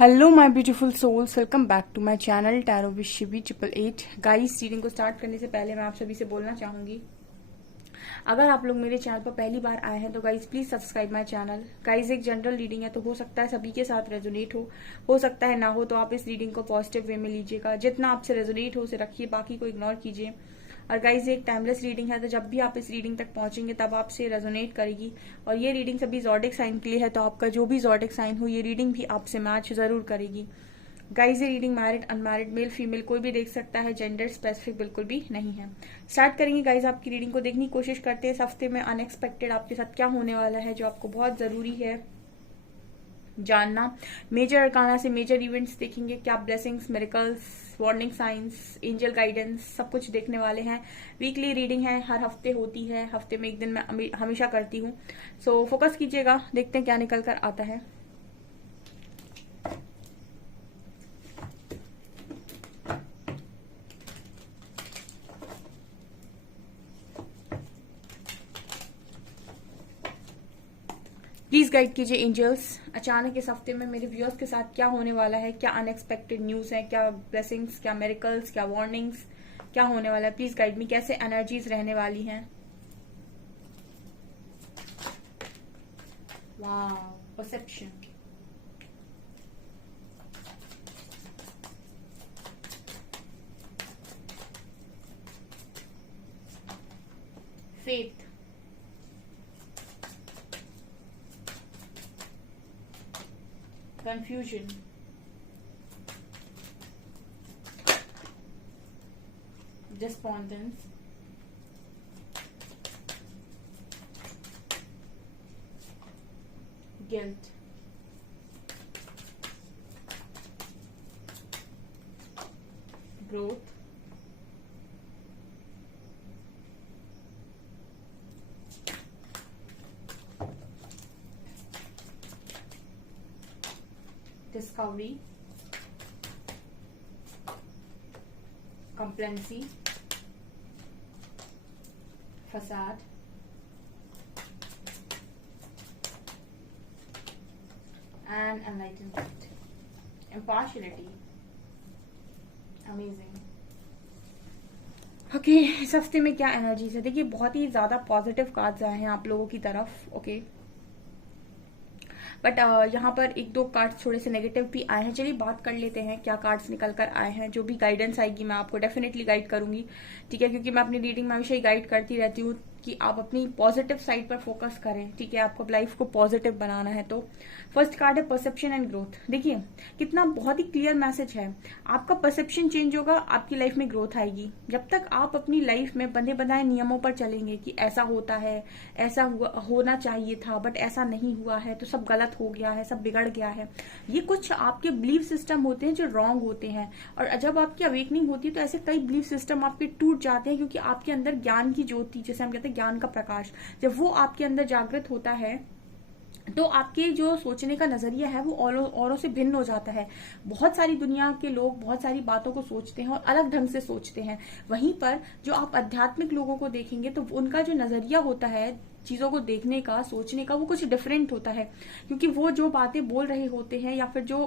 Hello my beautiful souls, welcome back to my channel tarot with Shivi 888। Guys, reading को start करने से पहले मैं आप सभी से बोलना चाहूंगी, अगर आप लोग मेरे चैनल पर पहली बार आए हैं तो guys please subscribe my channel. Guys, एक जनरल रीडिंग है तो हो सकता है सभी के साथ रेजोनेट हो सकता है ना हो, तो आप इस रीडिंग को पॉजिटिव वे में लीजिएगा। जितना आपसे रेजोनेट हो उसे रखिए, बाकी को इग्नोर कीजिए। और गाइज, एक टाइमलेस रीडिंग है तो जब भी आप इस रीडिंग तक पहुंचेंगे तब आपसे रेजोनेट करेगी। और ये रीडिंग सभी ज़ोडिक साइन के लिए है, तो आपका जो भी ज़ोडिक साइन हो ये रीडिंग भी आपसे मैच जरूर करेगी। गाइज, ये reading married unmarried male female कोई भी देख सकता है, जेंडर स्पेसिफिक बिल्कुल भी नहीं है। स्टार्ट करेंगे गाइज आपकी रीडिंग को। देखने की कोशिश करते हैं इस हफ्ते में अनएक्सपेक्टेड आपके साथ क्या होने वाला है, जो आपको बहुत जरूरी है जानना। मेजर अरकाना से मेजर इवेंट्स देखेंगे, क्या blessings, miracles, warning science, angel guidance, सब कुछ देखने वाले हैं। वीकली रीडिंग है, हर हफ्ते होती है, हफ्ते में एक दिन मैं हमेशा करती हूँ। सो फोकस कीजिएगा, देखते हैं क्या निकल कर आता है। प्लीज गाइड कीजिए एंजल्स, अचानक इस हफ्ते में मेरे व्यूअर्स के साथ क्या होने वाला है, क्या अनएक्सपेक्टेड न्यूज है, क्या ब्लेसिंग्स, क्या मिरेकल्स, क्या वार्निंग्स, क्या होने वाला है। प्लीज गाइड मी, कैसे एनर्जीज रहने वाली हैं। Wow, perception, faith, confusion, despondence, guilt, growth, discovery, complacency, facade, and enlightenment, impartiality, amazing। Okay, इस हफ्ते में क्या एनर्जीज है। देखिए, बहुत ही ज्यादा पॉजिटिव कार्ड्स आए हैं आप लोगों की तरफ। ओके, बट यहाँ पर एक दो कार्ड्स थोड़े से नेगेटिव भी आए हैं। चलिए बात कर लेते हैं क्या कार्ड्स निकल कर आए हैं। जो भी गाइडेंस आएगी मैं आपको डेफिनेटली गाइड करूंगी, ठीक है, क्योंकि मैं अपनी रीडिंग में हमेशा ही गाइड करती रहती हूँ कि आप अपनी पॉजिटिव साइड पर फोकस करें, ठीक है, आपको लाइफ को पॉजिटिव बनाना है। तो फर्स्ट कार्ड है परसेप्शन एंड ग्रोथ। देखिए कितना बहुत ही क्लियर मैसेज है, आपका परसेप्शन चेंज होगा, आपकी लाइफ में ग्रोथ आएगी। जब तक आप अपनी लाइफ में बंधे बनाए नियमों पर चलेंगे कि ऐसा होता है, ऐसा होना चाहिए था बट ऐसा नहीं हुआ है, तो सब गलत हो गया है, सब बिगड़ गया है, ये कुछ आपके बिलीफ सिस्टम होते हैं जो रॉन्ग होते हैं। और जब आपकी अवेकनिंग होती है तो ऐसे कई बिलीफ सिस्टम आपके टूट जाते हैं, क्योंकि आपके अंदर ज्ञान की ज्योति, जैसे हम कहते हैं ज्ञान का प्रकाश, जब वो आपके अंदर जागृत होता है तो आपके जो सोचने का नजरिया है वो औरों से भिन्न हो जाता है। बहुत सारी दुनिया के लोग बहुत सारी बातों को सोचते हैं और अलग ढंग से सोचते हैं। वहीं पर जो आप आध्यात्मिक लोगों को देखेंगे तो उनका जो नजरिया होता है चीजों को देखने का, सोचने का, वो कुछ डिफरेंट होता है, क्योंकि वो जो बातें बोल रहे होते हैं या फिर जो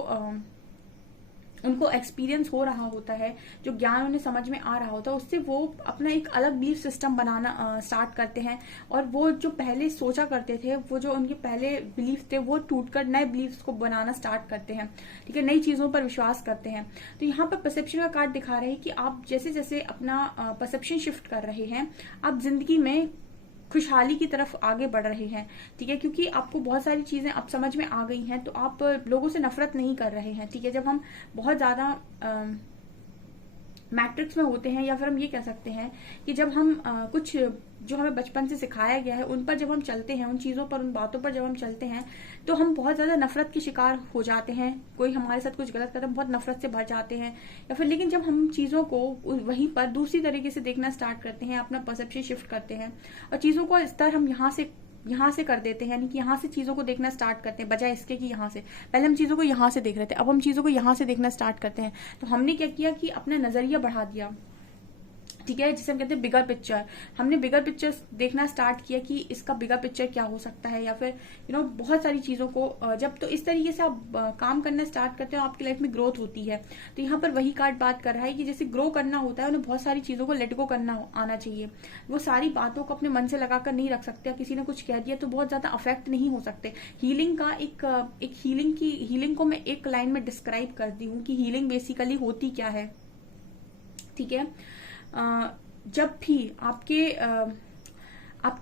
उनको एक्सपीरियंस हो रहा होता है, जो ज्ञान उन्हें समझ में आ रहा होता है, उससे वो अपना एक अलग बिलीफ सिस्टम बनाना स्टार्ट करते हैं। और वो जो पहले सोचा करते थे, वो जो उनके पहले बिलीफ थे, वो टूटकर नए बिलीफ्स को बनाना स्टार्ट करते हैं, ठीक है, नई चीजों पर विश्वास करते हैं। तो यहाँ पर परसेप्शन का कार्ड दिखा रहे हैं कि आप जैसे जैसे अपना परसेप्शन शिफ्ट कर रहे हैं, आप जिंदगी में खुशहाली की तरफ आगे बढ़ रहे हैं, ठीक है, क्योंकि आपको बहुत सारी चीजें अब समझ में आ गई हैं, तो आप लोगों से नफरत नहीं कर रहे हैं, ठीक है। जब हम बहुत ज्यादा मैट्रिक्स में होते हैं, या फिर हम ये कह सकते हैं कि जब हम कुछ जो हमें बचपन से सिखाया गया है उन पर जब हम चलते हैं, उन चीजों पर, उन बातों पर जब हम चलते हैं, तो हम बहुत ज्यादा नफरत के शिकार हो जाते हैं। कोई हमारे साथ कुछ गलत करता है, बहुत नफरत से भर जाते हैं, या फिर लेकिन जब हम चीजों को वहीं पर दूसरी तरीके से देखना स्टार्ट करते हैं, अपना परसेप्शन शिफ्ट करते हैं और चीजों को स्तर हम यहाँ से कर देते हैं, यानी कि यहाँ से चीजों को देखना स्टार्ट करते हैं, बजाय इसके कि यहाँ से। पहले हम चीजों को यहाँ से देख रहे थे, अब हम चीजों को यहाँ से देखना स्टार्ट करते हैं। तो हमने क्या किया कि अपना नजरिया बढ़ा दिया, ठीक है, जिसे हम कहते हैं बिगर पिक्चर। हमने बिगर पिक्चर देखना स्टार्ट किया कि इसका बिगर पिक्चर क्या हो सकता है, या फिर बहुत सारी चीजों को जब तो इस तरीके से आप काम करना स्टार्ट करते हो आपकी लाइफ में ग्रोथ होती है। तो यहाँ पर वही कार्ड बात कर रहा है कि जैसे ग्रो करना होता है उन्हें बहुत सारी चीजों को लेट गो करना आना चाहिए। वो सारी बातों को अपने मन से लगाकर नहीं रख सकते। किसी ने कुछ कह दिया तो बहुत ज्यादा अफेक्ट नहीं हो सकते। हीलिंग का एक हीलिंग को मैं एक लाइन में डिस्क्राइब करती हूँ कि हीलिंग बेसिकली होती क्या है। ठीक है, जब भी आपके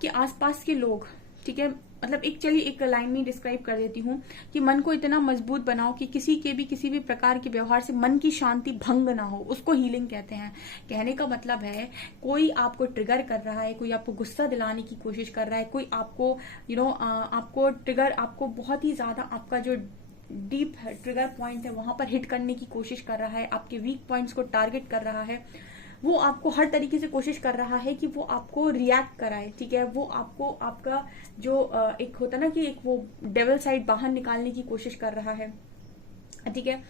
आसपास के लोग, ठीक है, मतलब चलिए एक लाइन में डिस्क्राइब कर देती हूँ कि मन को इतना मजबूत बनाओ कि किसी भी प्रकार के व्यवहार से मन की शांति भंग ना हो, उसको हीलिंग कहते हैं। कहने का मतलब है कोई आपको ट्रिगर कर रहा है, कोई आपको गुस्सा दिलाने की कोशिश कर रहा है, कोई आपको आपको बहुत ही ज्यादा आपका जो डीप ट्रिगर पॉइंट है वहां पर हिट करने की कोशिश कर रहा है, आपके वीक पॉइंट्स को टारगेट कर रहा है, वो आपको हर तरीके से कोशिश कर रहा है कि वो आपको रिएक्ट कराए। ठीक है, वो आपको आपका जो एक होता ना कि एक वो डेविल साइड बाहर निकालने की कोशिश कर रहा है। ठीक है,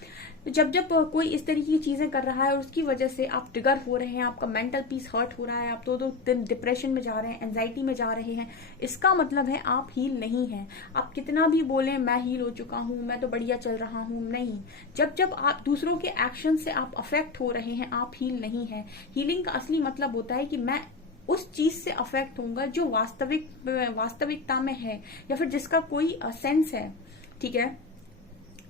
तो जब कोई इस तरीके की चीजें कर रहा है और उसकी वजह से आप ट्रिगर हो रहे हैं, आपका मेंटल पीस हर्ट हो रहा है, आप 2-2 दिन डिप्रेशन में जा रहे हैं, एंजाइटी में जा रहे हैं, इसका मतलब है आप हील नहीं हैं। आप कितना भी बोलें मैं हील हो चुका हूं, मैं तो बढ़िया चल रहा हूं, नहीं। जब आप दूसरों के एक्शन से आप अफेक्ट हो रहे हैं, आप हील नहीं है। हीलिंग का असली मतलब होता है कि मैं उस चीज से अफेक्ट होऊंगा जो वास्तविकता में है, या फिर जिसका कोई सेंस है। ठीक है,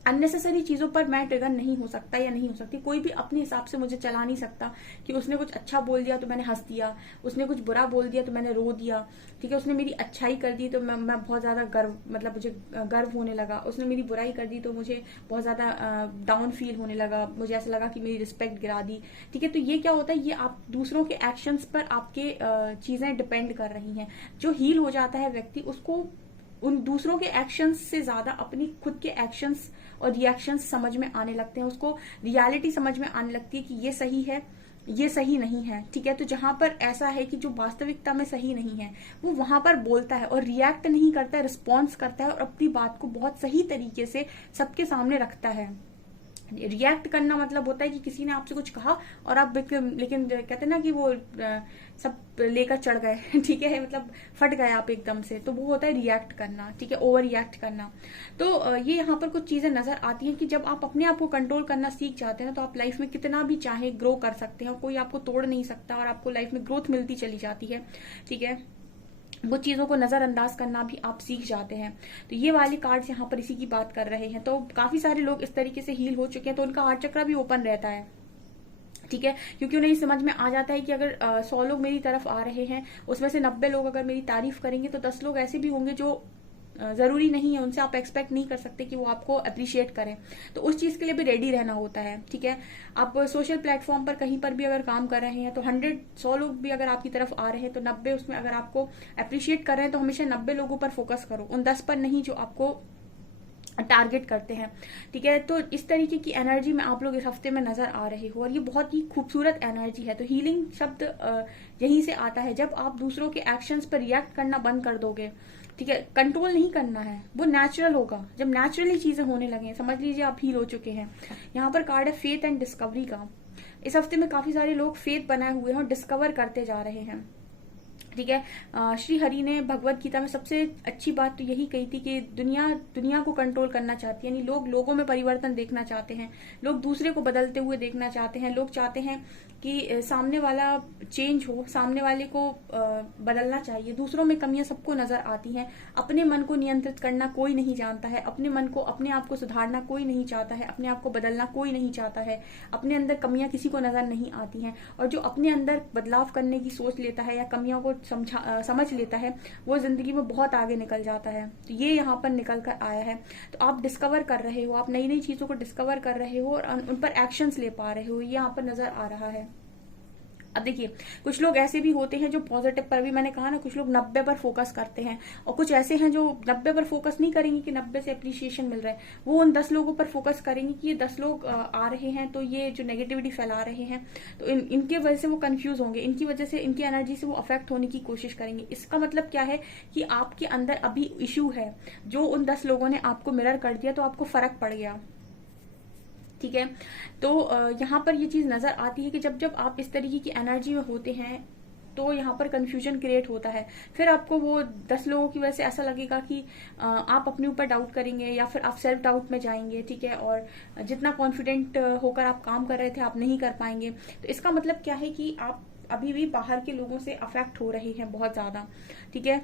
अननेसेसरी चीजों पर मैं ट्रिगर नहीं हो सकता या नहीं हो सकती। कोई भी अपने हिसाब से मुझे चला नहीं सकता कि उसने कुछ अच्छा बोल दिया तो मैंने हंस दिया, उसने कुछ बुरा बोल दिया तो मैंने रो दिया। ठीक है, उसने मेरी अच्छाई कर दी तो मैं बहुत ज्यादा गर्व, मतलब मुझे गर्व होने लगा। उसने मेरी बुराई कर दी तो मुझे बहुत ज्यादा डाउन फील होने लगा, मुझे ऐसा लगा कि मेरी रिस्पेक्ट गिरा दी। ठीक है, तो ये क्या होता है, ये आप दूसरों के एक्शंस पर आपके चीजें डिपेंड कर रही हैं। जो हील हो जाता है व्यक्ति, उसको उन दूसरों के एक्शंस से ज्यादा अपनी खुद के एक्शंस और रिएक्शंस समझ में आने लगते हैं। उसको रियलिटी समझ में आने लगती है कि ये सही है, ये सही नहीं है। ठीक है, तो जहां पर ऐसा है कि जो वास्तविकता में सही नहीं है, वो वहां पर बोलता है और रिएक्ट नहीं करता है, रिस्पॉन्स करता है और अपनी बात को बहुत सही तरीके से सबके सामने रखता है। रिएक्ट करना मतलब होता है कि किसी ने आपसे कुछ कहा और आप लेकिन कहते हैं ना कि वो सब लेकर चढ़ गए। ठीक है, मतलब फट गए आप एकदम से, तो वो होता है रिएक्ट करना। ठीक है, ओवर रिएक्ट करना। तो ये यहाँ पर कुछ चीजें नजर आती हैं कि जब आप अपने आप को कंट्रोल करना सीख जाते हैं तो आप लाइफ में कितना भी चाहे ग्रो कर सकते हैं, कोई आपको तोड़ नहीं सकता और आपको लाइफ में ग्रोथ मिलती चली जाती है। ठीक है, वो चीजों को नजरअंदाज करना भी आप सीख जाते हैं। तो ये वाले कार्ड्स यहाँ पर इसी की बात कर रहे हैं। तो काफी सारे लोग इस तरीके से हील हो चुके हैं तो उनका हार्ट चक्र भी ओपन रहता है। ठीक है, क्योंकि उन्हें समझ में आ जाता है कि अगर 100 लोग मेरी तरफ आ रहे हैं, उसमें से 90 लोग अगर मेरी तारीफ करेंगे तो 10 लोग ऐसे भी होंगे जो जरूरी नहीं है, उनसे आप एक्सपेक्ट नहीं कर सकते कि वो आपको अप्रिशिएट करें। तो उस चीज के लिए भी रेडी रहना होता है। ठीक है, आप सोशल प्लेटफॉर्म पर कहीं पर भी अगर काम कर रहे हैं तो 100 लोग भी अगर आपकी तरफ आ रहे हैं तो 90 उसमें अगर आपको अप्रिशिएट कर रहे हैं तो हमेशा 90 लोगों पर फोकस करो, उन 10 पर नहीं जो आपको टारगेट करते हैं। ठीक है, तो इस तरीके की एनर्जी में आप लोग इस हफ्ते में नजर आ रहे हो और ये बहुत ही खूबसूरत एनर्जी है। तो हीलिंग शब्द यहीं से आता है। जब आप दूसरों के एक्शंस पर रिएक्ट करना बंद कर दोगे, ठीक है, कंट्रोल नहीं करना है, वो नेचुरल होगा। जब नेचुरली चीजें होने लगे, समझ लीजिए आप हील हो चुके हैं। यहाँ पर कार्ड है फेथ एंड डिस्कवरी का। इस हफ्ते में काफी सारे लोग फेथ बनाए हुए हैं और डिस्कवर करते जा रहे हैं। ठीक है, श्री हरि ने भगवत गीता में सबसे अच्छी बात तो यही कही थी कि दुनिया को कंट्रोल करना चाहती है, यानी लोग लोगों में परिवर्तन देखना चाहते हैं, लोग दूसरे को बदलते हुए देखना चाहते हैं, लोग चाहते हैं कि सामने वाला चेंज हो, सामने वाले को बदलना चाहिए। दूसरों में कमियां सबको नजर आती हैं। अपने मन को नियंत्रित करना कोई नहीं जानता है, अपने मन को, अपने आप को सुधारना कोई नहीं चाहता है, अपने आप को बदलना कोई नहीं चाहता है, अपने अंदर कमियां किसी को नजर नहीं आती हैं। और जो अपने अंदर बदलाव करने की सोच लेता है या कमियों को समझ लेता है, वो जिंदगी में बहुत आगे निकल जाता है। तो ये यहाँ पर निकल कर आया है। तो आप डिस्कवर कर रहे हो, आप नई नई चीजों को डिस्कवर कर रहे हो और उन पर एक्शंस ले पा रहे हो, ये यहाँ पर नजर आ रहा है। अब देखिए, कुछ लोग ऐसे भी होते हैं जो पॉजिटिव पर, भी मैंने कहा ना, कुछ लोग 90 पर फोकस करते हैं और कुछ ऐसे हैं जो 90 पर फोकस नहीं करेंगे कि 90 से अप्रिशिएशन मिल रहा है, वो उन 10 लोगों पर फोकस करेंगे कि ये 10 लोग आ रहे हैं तो ये जो नेगेटिविटी फैला रहे हैं, तो इनके वजह से वो कंफ्यूज होंगे, इनकी वजह से, इनकी एनर्जी से वो अफेक्ट होने की कोशिश करेंगे। इसका मतलब क्या है कि आपके अंदर अभी इश्यू है जो उन 10 लोगों ने आपको मिरर कर दिया, तो आपको फर्क पड़ गया। ठीक है। तो यहाँ पर ये चीज नजर आती है कि जब जब आप इस तरीके की एनर्जी में होते हैं तो यहाँ पर कंफ्यूजन क्रिएट होता है। फिर आपको वो 10 लोगों की वजह से ऐसा लगेगा कि आप अपने ऊपर डाउट करेंगे या फिर आप सेल्फ डाउट में जाएंगे, ठीक है, और जितना कॉन्फिडेंट होकर आप काम कर रहे थे आप नहीं कर पाएंगे। तो इसका मतलब क्या है कि आप अभी भी बाहर के लोगों से अफेक्ट हो रहे हैं बहुत ज्यादा, ठीक है।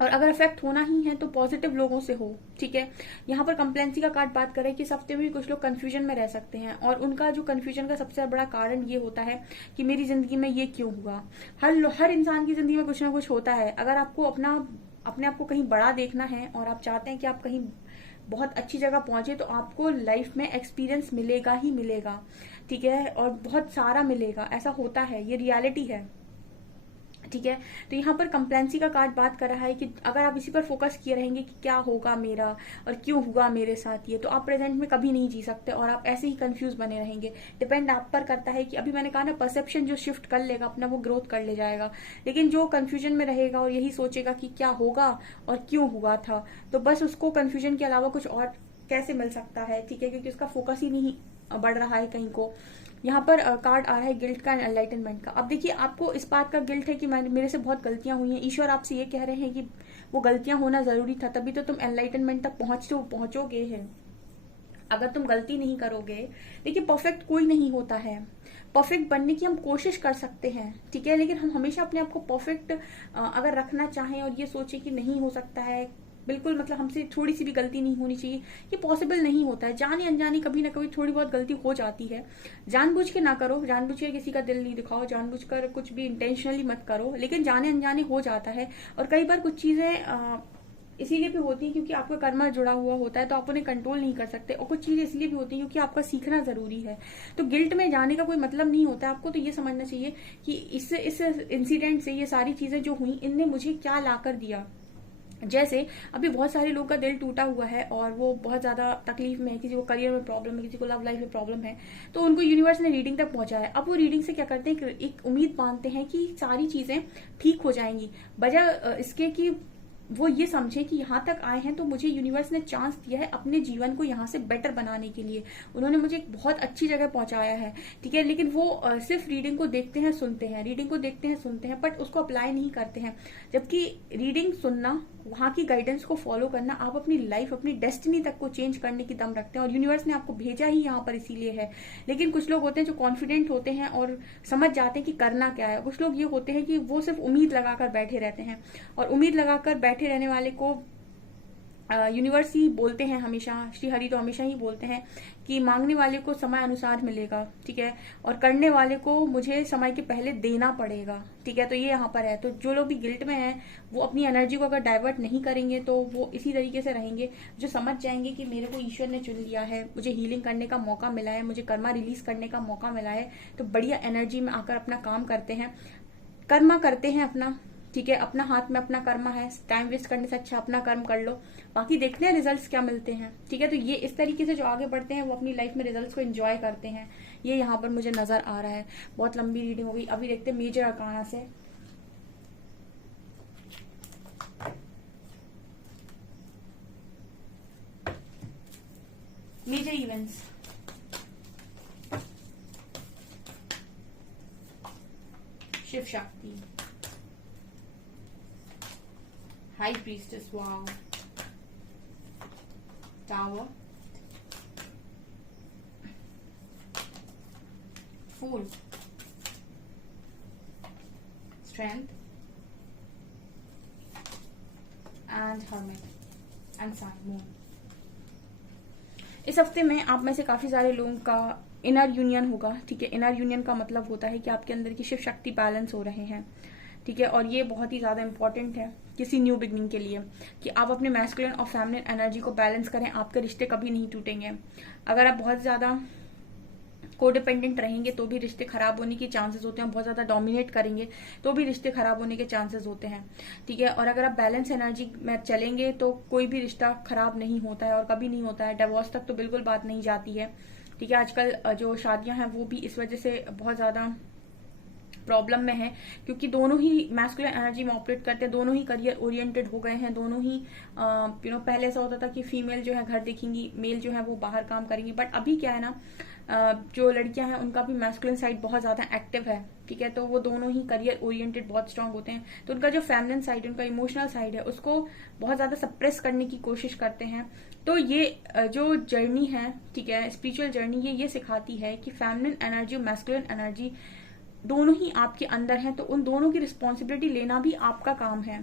और अगर इफेक्ट होना ही है तो पॉजिटिव लोगों से हो, ठीक है। यहाँ पर कंप्लेंसी का कार्ड बात करें कि इस हफ्ते में भी कुछ लोग कंफ्यूजन में रह सकते हैं और उनका जो कंफ्यूजन का सबसे बड़ा कारण ये होता है कि मेरी जिंदगी में ये क्यों हुआ। हर इंसान की जिंदगी में कुछ ना कुछ होता है। अगर आपको अपने आप को कहीं बड़ा देखना है और आप चाहते हैं कि आप कहीं बहुत अच्छी जगह पहुंचे तो आपको लाइफ में एक्सपीरियंस मिलेगा ही मिलेगा, ठीक है, और बहुत सारा मिलेगा। ऐसा होता है, ये रियलिटी है, ठीक है। तो यहाँ पर कंप्लेंसी का कार्ड बात कर रहा है कि अगर आप इसी पर फोकस किए रहेंगे कि क्या होगा मेरा और क्यों हुआ मेरे साथ ये, तो आप प्रेजेंट में कभी नहीं जी सकते और आप ऐसे ही कंफ्यूज बने रहेंगे। डिपेंड आप पर करता है कि अभी मैंने कहा ना, परसेप्शन जो शिफ्ट कर लेगा अपना वो ग्रोथ कर ले जाएगा। लेकिन जो कंफ्यूजन में रहेगा और यही सोचेगा कि क्या होगा और क्यों हुआ था, तो बस उसको कंफ्यूजन के अलावा कुछ और कैसे मिल सकता है, ठीक है, क्योंकि उसका फोकस ही नहीं बढ़ रहा है कहीं को। यहाँ पर कार्ड आ रहा है गिल्ट का, एनलाइटनमेंट का। अब देखिए, आपको इस बात का गिल्ट है कि मेरे से बहुत गलतियां हुई हैं। ईश्वर आपसे ये कह रहे हैं कि वो गलतियां होना जरूरी था, तभी तो तुम एनलाइटनमेंट तक पहुंचोगे हैं। अगर तुम गलती नहीं करोगे, देखिए परफेक्ट कोई नहीं होता है। परफेक्ट बनने की हम कोशिश कर सकते हैं, ठीक है, लेकिन हम हमेशा अपने आप को परफेक्ट अगर रखना चाहें और ये सोचे कि नहीं हो सकता है, बिल्कुल मतलब हमसे थोड़ी सी भी गलती नहीं होनी चाहिए, ये पॉसिबल नहीं होता है। जाने अनजाने कभी ना कभी थोड़ी बहुत गलती हो जाती है। जानबूझ के ना करो, जानबूझ के किसी का दिल नहीं दिखाओ, जानबूझकर कुछ भी इंटेंशनली मत करो, लेकिन जाने अनजाने हो जाता है। और कई बार कुछ चीजें इसीलिए भी होती है क्योंकि आपका कर्मा जुड़ा हुआ होता है, तो आप उन्हें कंट्रोल नहीं कर सकते। और कुछ चीजें इसलिए भी होती है क्योंकि आपका सीखना जरूरी है। तो गिल्ट में जाने का कोई मतलब नहीं होता है। आपको तो ये समझना चाहिए कि इस इंसिडेंट से ये सारी चीजें जो हुई, इनने मुझे क्या लाकर दिया। जैसे अभी बहुत सारे लोग का दिल टूटा हुआ है और वो बहुत ज्यादा तकलीफ में है, किसी को करियर में प्रॉब्लम है, किसी को लव लाइफ में प्रॉब्लम है, तो उनको यूनिवर्स ने रीडिंग तक पहुंचाया। अब वो रीडिंग से क्या करते हैं, एक उम्मीद बांधते हैं कि सारी चीजें ठीक हो जाएंगी, बजाय इसके कि वो ये समझे कि यहाँ तक आए हैं तो मुझे यूनिवर्स ने चांस दिया है अपने जीवन को यहाँ से बेटर बनाने के लिए। उन्होंने मुझे एक बहुत अच्छी जगह पहुंचाया है, ठीक है, लेकिन वो सिर्फ रीडिंग को देखते हैं सुनते हैं, रीडिंग को देखते हैं सुनते हैं, बट उसको अप्लाई नहीं करते हैं। जबकि रीडिंग सुनना, वहां की गाइडेंस को फॉलो करना, आप अपनी लाइफ, अपनी डेस्टिनी तक को चेंज करने की दम रखते हैं और यूनिवर्स ने आपको भेजा ही यहाँ पर इसीलिए है। लेकिन कुछ लोग होते हैं जो कॉन्फिडेंट होते हैं और समझ जाते हैं कि करना क्या है। कुछ लोग ये होते हैं कि वो सिर्फ उम्मीद लगाकर बैठे रहते हैं, और उम्मीद लगाकर बैठे रहने वाले को यूनिवर्स ही बोलते हैं हमेशा, श्री हरि तो हमेशा ही बोलते हैं कि मांगने वाले को समय अनुसार मिलेगा, ठीक है, और करने वाले को मुझे समय के पहले देना पड़ेगा, ठीक है। तो ये यहाँ पर है। तो जो लोग भी गिल्ट में हैं वो अपनी एनर्जी को अगर डाइवर्ट नहीं करेंगे तो वो इसी तरीके से रहेंगे। जो समझ जाएंगे कि मेरे को ईश्वर ने चुन लिया है, मुझे हीलिंग करने का मौका मिला है, मुझे कर्मा रिलीज करने का मौका मिला है, तो बढ़िया एनर्जी में आकर अपना काम करते हैं, कर्मा करते हैं अपना, ठीक है। अपना हाथ में अपना कर्मा है, टाइम वेस्ट करने से अच्छा अपना कर्म कर लो, बाकी देखते हैं रिजल्ट्स क्या मिलते हैं, ठीक है। तो ये इस तरीके से जो आगे बढ़ते हैं वो अपनी लाइफ में रिजल्ट्स को एंजॉय करते हैं, ये यहाँ पर मुझे नजर आ रहा है। बहुत लंबी रीडिंग हो गई। अभी देखते हैं मेजर अरकाना से। Major events, Shiv Shakti, high priestess, wow, tower, fool, strength and hermit and sun, moon. इस हफ्ते में आप में से काफी सारे लोगों का इनर यूनियन होगा, ठीक है। इनर यूनियन का मतलब होता है कि आपके अंदर की शिव शक्ति बैलेंस हो रहे हैं, ठीक है। और ये बहुत ही ज्यादा इंपॉर्टेंट है किसी न्यू बिगनिंग के लिए कि आप अपने मैस्कुलिन और फेमिनिन एनर्जी को बैलेंस करें। आपके रिश्ते कभी नहीं टूटेंगे। अगर आप बहुत ज्यादा कोडिपेंडेंट रहेंगे तो भी रिश्ते खराब होने के चांसेस होते हैं। बहुत ज्यादा डोमिनेट करेंगे तो भी रिश्ते खराब होने के चांसेस होते हैं, ठीक है। और अगर आप बैलेंस एनर्जी में चलेंगे तो कोई भी रिश्ता खराब नहीं होता है और कभी नहीं होता है। डिवोर्स तक तो बिल्कुल बात नहीं जाती है, ठीक है। आजकल जो शादियां हैं वो भी इस वजह से बहुत ज्यादा प्रॉब्लम में है, क्योंकि दोनों ही मैस्कुलिन एनर्जी में ऑपरेट करते हैं, दोनों ही करियर ओरिएंटेड हो गए हैं, दोनों ही पहले ऐसा होता था कि फीमेल जो है घर देखेंगी, मेल जो है वो बाहर काम करेंगे, बट अभी क्या है ना, जो लड़कियां हैं उनका भी मैस्कुलिन साइड बहुत ज्यादा एक्टिव है, ठीक है, तो वो दोनों ही करियर ओरिएंटेड बहुत स्ट्रांग होते हैं, तो उनका जो फेमिनिन साइड, उनका इमोशनल साइड है, उसको बहुत ज्यादा सप्रेस करने की कोशिश करते हैं। तो ये जो जर्नी है, ठीक है, स्पिरिचुअल जर्नी, ये सिखाती है कि फेमिनिन एनर्जी और मैस्कुलिन एनर्जी दोनों ही आपके अंदर हैं, तो उन दोनों की रिस्पॉन्सिबिलिटी लेना भी आपका काम है,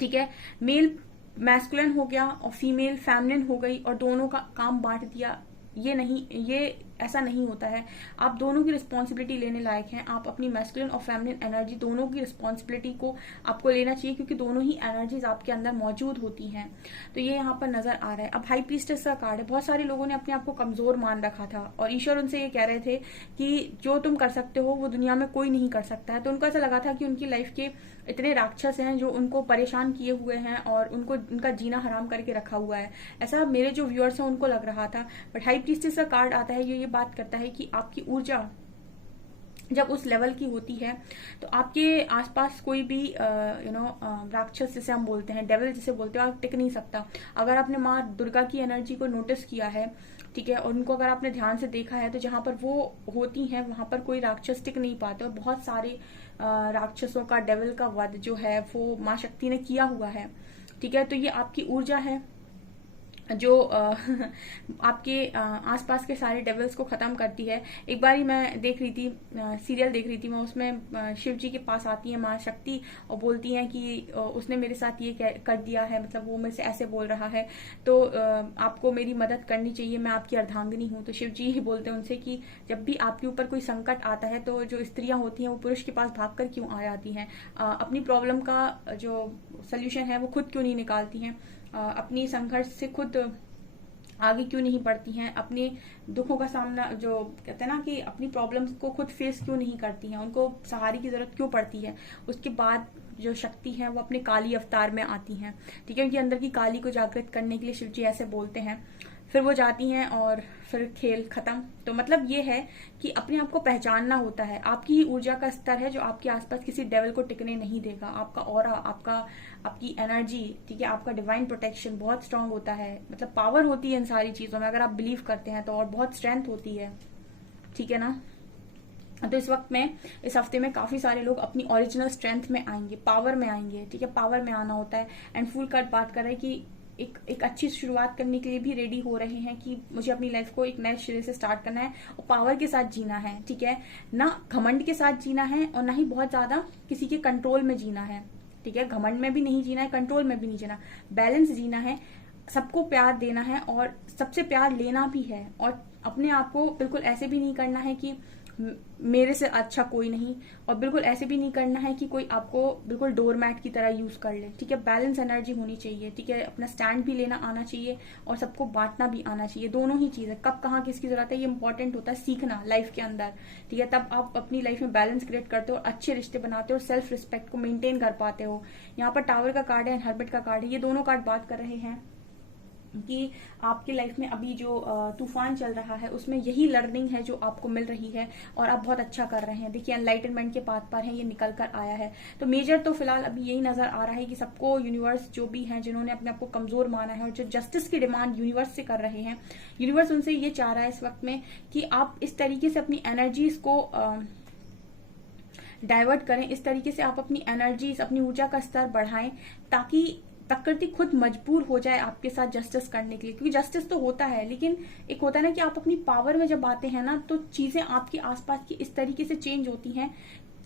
ठीक है। मेल मैस्कुलिन हो गया और फीमेल फेमिनिन हो गई और दोनों का काम बांट दिया, ये ऐसा नहीं होता है। आप दोनों की रिस्पॉन्सिबिलिटी लेने लायक हैं, आप अपनी मैस्कुलिन और फेमिनिन एनर्जी दोनों की रिस्पॉन्सिबिलिटी को आपको लेना चाहिए, क्योंकि दोनों ही एनर्जीज आपके अंदर मौजूद होती हैं। तो ये यहाँ पर नजर आ रहा है। अब हाई प्रीस्टेस का कार्ड है। बहुत सारे लोगों ने अपने आप को कमजोर मान रखा था और ईश्वर उनसे ये कह रहे थे कि जो तुम कर सकते हो वो दुनिया में कोई नहीं कर सकता है। तो उनको ऐसा लगा था कि उनकी लाइफ के इतने राक्षस हैं जो उनको परेशान किए हुए हैं और उनको उनका जीना हराम करके रखा हुआ है, ऐसा मेरे जो व्यूअर्स हैं उनको लग रहा था। बट हाई प्रीस्टेस का कार्ड आता है, ये बात करता है कि आपकी ऊर्जा जब उस लेवल की होती है तो आपके आसपास कोई भी राक्षस जिसे हम बोलते हैं, डेविल जिसे बोलते हैं, आप टिक नहीं सकता। अगर आपने माँ दुर्गा की एनर्जी को नोटिस किया है, ठीक है, और उनको अगर आपने ध्यान से देखा है, तो जहां पर वो होती हैं वहां पर कोई राक्षस टिक नहीं पाते और बहुत सारे राक्षसों का, डेविल का वध जो है वो माँ शक्ति ने किया हुआ है, ठीक है। तो ये आपकी ऊर्जा है जो आपके आसपास के सारे डेविल्स को खत्म करती है। एक बारी मैं देख रही थी, सीरियल देख रही थी मैं, उसमें शिव जी के पास आती है माँ शक्ति और बोलती हैं कि उसने मेरे साथ ये कर दिया है, मतलब वो मेरे से ऐसे बोल रहा है, तो आपको मेरी मदद करनी चाहिए, मैं आपकी अर्धांगिनी हूँ। तो शिव जी ही बोलते हैं उनसे कि जब भी आपके ऊपर कोई संकट आता है तो जो स्त्रियां होती हैं वो पुरुष के पास भागकर क्यों आ जाती हैं, अपनी प्रॉब्लम का जो सोल्यूशन है वो खुद क्यों नहीं निकालती हैं, अपनी संघर्ष से खुद आगे क्यों नहीं बढ़ती हैं, अपने दुखों का सामना, जो कहते हैं ना कि अपनी प्रॉब्लम्स को खुद फेस क्यों नहीं करती हैं, उनको सहारे की जरूरत क्यों पड़ती है। उसके बाद जो शक्ति है वो अपने काली अवतार में आती हैं, ठीक है, उनके अंदर की काली को जागृत करने के लिए शिव जी ऐसे बोलते हैं। फिर वो जाती हैं और फिर खेल खत्म। तो मतलब ये है कि अपने आप को पहचानना होता है। आपकी ही ऊर्जा का स्तर है जो आपके आसपास किसी डेविल को टिकने नहीं देगा। आपका ऑरा, आपकी एनर्जी, ठीक है, आपका डिवाइन प्रोटेक्शन बहुत स्ट्रांग होता है, मतलब पावर होती है इन सारी चीजों में। अगर आप बिलीव करते हैं तो और बहुत स्ट्रेंथ होती है, ठीक है ना। तो इस वक्त में, इस हफ्ते में काफी सारे लोग अपनी ओरिजिनल स्ट्रेंथ में आएंगे, पावर में आएंगे, ठीक है, पावर में आना होता है। एंड फुल कार्ड बात कर रहे हैं कि एक अच्छी शुरुआत करने के लिए भी रेडी हो रहे हैं कि मुझे अपनी लाइफ को एक नए सिरे से स्टार्ट करना है और पावर के साथ जीना है, ठीक है, ना घमंड के साथ जीना है और ना ही बहुत ज्यादा किसी के कंट्रोल में जीना है, ठीक है, घमंड में भी नहीं जीना है, कंट्रोल में भी नहीं जीना, बैलेंस जीना है, सबको प्यार देना है और सबसे प्यार लेना भी है। और अपने आप को बिल्कुल ऐसे भी नहीं करना है कि मेरे से अच्छा कोई नहीं, और बिल्कुल ऐसे भी नहीं करना है कि कोई आपको बिल्कुल डोरमैट की तरह यूज कर ले, ठीक है। बैलेंस एनर्जी होनी चाहिए, ठीक है, अपना स्टैंड भी लेना आना चाहिए और सबको बांटना भी आना चाहिए। दोनों ही चीजें, कब कहाँ किसकी जरूरत है ये इंपॉर्टेंट होता है सीखना लाइफ के अंदर, ठीक है। तब आप अपनी लाइफ में बैलेंस क्रिएट करते हो, अच्छे रिश्ते बनाते हो, सेल्फ रिस्पेक्ट को मेंटेन कर पाते हो। यहाँ पर टावर का कार्ड है, हर्बिट का कार्ड है, ये दोनों कार्ड बात कर रहे हैं कि आपकी लाइफ में अभी जो तूफान चल रहा है उसमें यही लर्निंग है जो आपको मिल रही है और आप बहुत अच्छा कर रहे हैं। देखिए एनलाइटनमेंट के पाथ पर है, ये निकल कर आया है। तो मेजर तो फिलहाल अभी यही नजर आ रहा है कि सबको यूनिवर्स, जो भी हैं जिन्होंने अपने आप को कमजोर माना है और जो जस्टिस की डिमांड यूनिवर्स से कर रहे हैं, यूनिवर्स उनसे ये चाह रहा है इस वक्त में कि आप इस तरीके से अपनी एनर्जीज को डाइवर्ट करें, इस तरीके से आप अपनी एनर्जीज, अपनी ऊर्जा का स्तर बढ़ाएं ताकि प्रकृति खुद मजबूर हो जाए आपके साथ जस्टिस करने के लिए। क्योंकि जस्टिस तो होता है, लेकिन एक होता है ना कि आप अपनी पावर में जब आते हैं ना तो चीजें आपके आसपास की इस तरीके से चेंज होती हैं,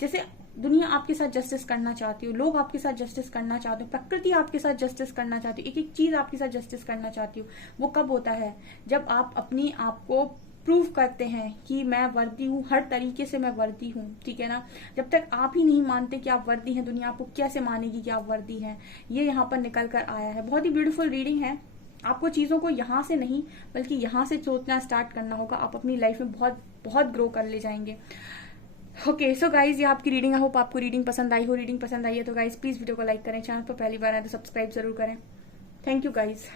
जैसे दुनिया आपके साथ जस्टिस करना चाहती हो, लोग आपके साथ जस्टिस करना चाहते हो, प्रकृति आपके साथ जस्टिस करना चाहती हो, एक एक चीज आपके साथ जस्टिस करना चाहती हो। वो कब होता है? जब आप अपनी आप को प्रूव करते हैं कि मैं वर्दी हूँ, हर तरीके से मैं वर्दी हूँ, ठीक है ना। जब तक आप ही नहीं मानते कि आप वर्दी हैं, दुनिया आपको कैसे मानेगी कि आप वर्दी हैं। ये यहाँ पर निकल कर आया है। बहुत ही ब्यूटीफुल रीडिंग है। आपको चीजों को यहाँ से नहीं बल्कि यहाँ से सोचना स्टार्ट करना होगा। आप अपनी लाइफ में बहुत बहुत ग्रो कर ले जाएंगे। ओके सो गाइज, ये आपकी रीडिंग। आई होप आपको रीडिंग पसंद आई हो। रीडिंग पसंद आई है तो गाइज प्लीज वीडियो को लाइक करें, चैनल पर पहली बार आए तो सब्सक्राइब जरूर करें। Thank you guys.